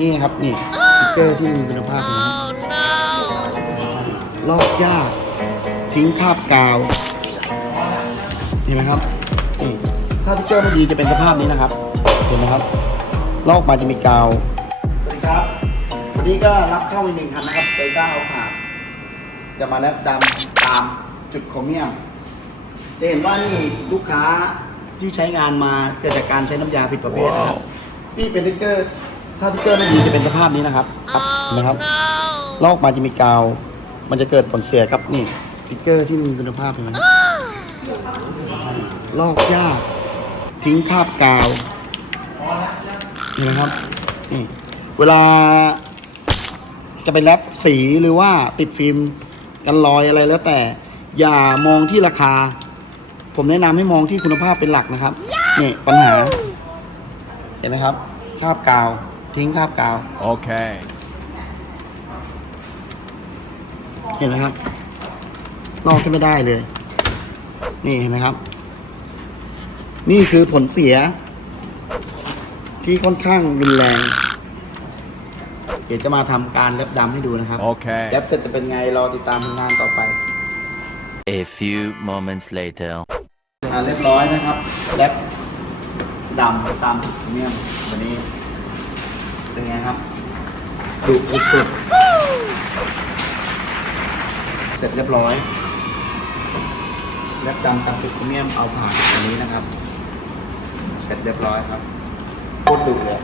นี่นะครับนี่สติ๊กเกอร์ที่มีคุณภาพนะลอกยากทิ้งคราบกาวเห็นไหมครับนี่ถ้าสติ๊กเกอร์ไม่ดีจะเป็นสภาพนี้นะครับเห็นไหมครับลอกมาจะมีกาวสวัสดีครับวันนี้ก็รับเข้าอีกหนึ่งคันนะครับโตโยต้าเอาผ่าจะมาแลบดำตามจุดโครเมียมจะเห็นว่านี่ลูกค้าที่ใช้งานมาเกิดจากการใช้น้ำยาผิดประเภทนะครับนี่เป็นติ๊กเกอร์ ถ้าติ๊กเกอร์ไม่ดีจะเป็นสภาพนี้นะครับครับนไหมครับ ลอกมาจะมีกาว มันจะเกิดผลเสียครับนี่ติ๊กเกอร์ที่มีคุณภาพเห็นไหมลอกยาก ทิ้งคราบกาวเห็นไหมครับนี่เวลาจะไปแรปสีหรือว่าติดฟิล์มกันรอยอะไรแล้วแต่ อย่ามองที่ราคา ผมแนะนำให้มองที่คุณภาพเป็นหลักนะครับนี่ปัญหา เห็นไหมครับคราบกาว ทิ้งคราบกาว Okay. เห็นไหมครับลอกจะไม่ได้เลย นี่เห็นไหมครับ นี่คือผลเสีย ที่ค่อนข้างรุนแรง เดี๋ยวจะมาทำการแลบดำให้ดูนะครับโอเคแลบเสร็จจะเป็นไงรอติดตามผลงานต่อไป A few moments later. อ่าเรียบร้อยนะครับแลบดำตามเนี่ยวันนี้ เป็นไงครับดุสุดเสร็จเรียบร้อย แล้วดำกับติดเมียมเอาผ่านอันนี้นะครับ เสร็จเรียบร้อยครับโคตรดุเลย